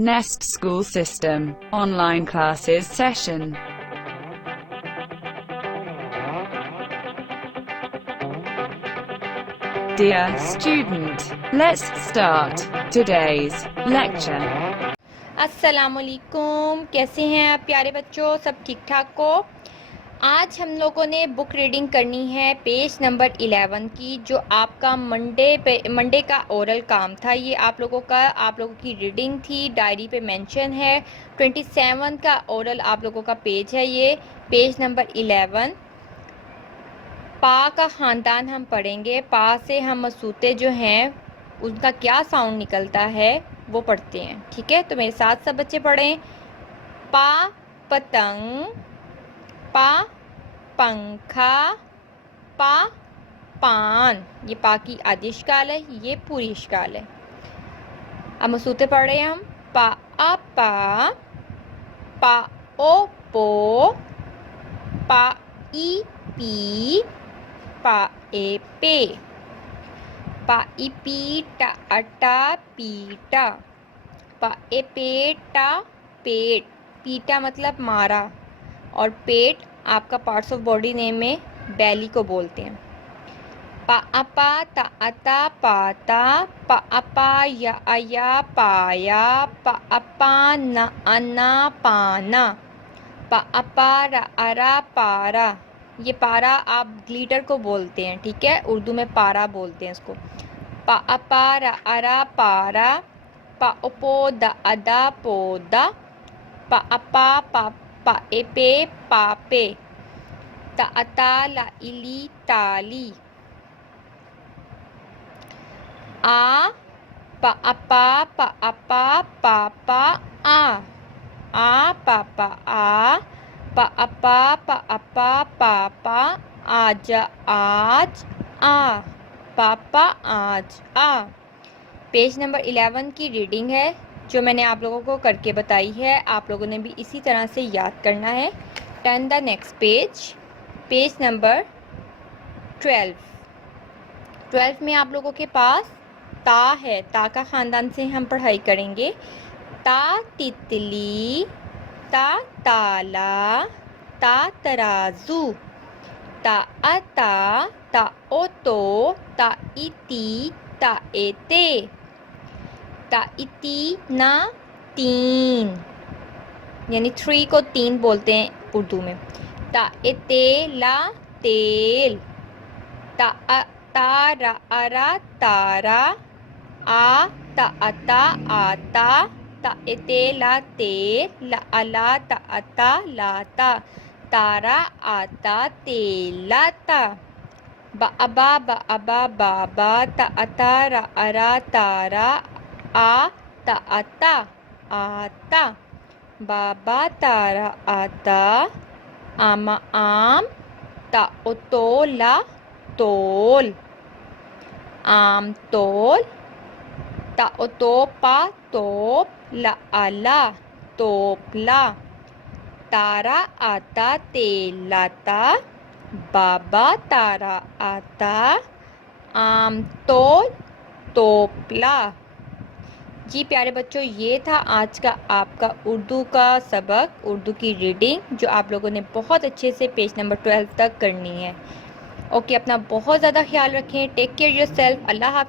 Nest School System, Online Classes Session. Dear student, let's start today's lecture. अस्सलामुअलैकुम, कैसे हैं आप प्यारे बच्चों? सब ठीक ठाक को? आज हम लोगों ने बुक रीडिंग करनी है पेज नंबर 11 की, जो आपका मंडे का ओरल काम था। ये आप लोगों की रीडिंग थी, डायरी पे मेंशन है। 27 का ओरल आप लोगों का पेज है, ये पेज नंबर 11। पा का ख़ानदान हम पढ़ेंगे। पा से हम मसूते जो हैं उनका क्या साउंड निकलता है वो पढ़ते हैं, ठीक है? तो मेरे साथ सब बच्चे पढ़ें। पा पतंग, पा पंखा, पा पान। ये पा की आधी इश्काल है, ये पूरी इश्काल है। अब मसूते पढ़ रहे हैं हम। पा आ पा ओ पो, पा ई पी, पा ए पे, पा ई पीटा अटा पीटा, पा ए पेटा पेट। पीटा मतलब मारा, और पेट आपका पार्ट्स ऑफ बॉडी नेम में बैली को बोलते हैं। पा अपा ता अता पाता, पा अपा या अया पाया, पा अपा न अन्ना पाना, पा अपा रा अरा पारा। ये पारा आप ग्लिटर को बोलते हैं, ठीक है? उर्दू में पारा बोलते हैं इसको। पा अपा रा अरा पारा, पा उपो द अदा पोदा, पा अपा पा ए पे पापे, ता अता ला इली ताली। आ पा अपा पापा आ पापा आ, पा अपा पापा आजा आज आ, पापा आज आ। पेज नंबर 11 की रीडिंग है जो मैंने आप लोगों को करके बताई है। आप लोगों ने भी इसी तरह से याद करना है। Turn the next page, page number 12 में आप लोगों के पास ता है। ता का ख़ानदान से हम पढ़ाई करेंगे। ता तितली, ता ताला, ता तराजू, ता अता, ता ओतो, ता इती, ता एते, ता इती ना तीन, यानी 3 को 3 बोलते हैं उर्दू में। ता एते ला तेल, ता तारा अरा तारा, आ ता अता आता, ता एते ला ते, ला अला ता अता लाता, तारा आता तेलाता, बा अबा बाबा, ता अता रा अरा तारा, आ ता अता आता, बाबा तारा आता, आमा आम, ता ओतोला तोल, आम तोल, ता ओतोपा तोप, ला आला तोपला, तारा आता तेलाता, बाबा तारा आता, आम तोल तोपला। जी प्यारे बच्चों, ये था आज का आपका उर्दू का सबक, उर्दू की रीडिंग, जो आप लोगों ने बहुत अच्छे से पेज नंबर 12 तक करनी है। ओके, अपना बहुत ज़्यादा ख्याल रखें। Take care yourself. अल्लाह हाफ़िज़।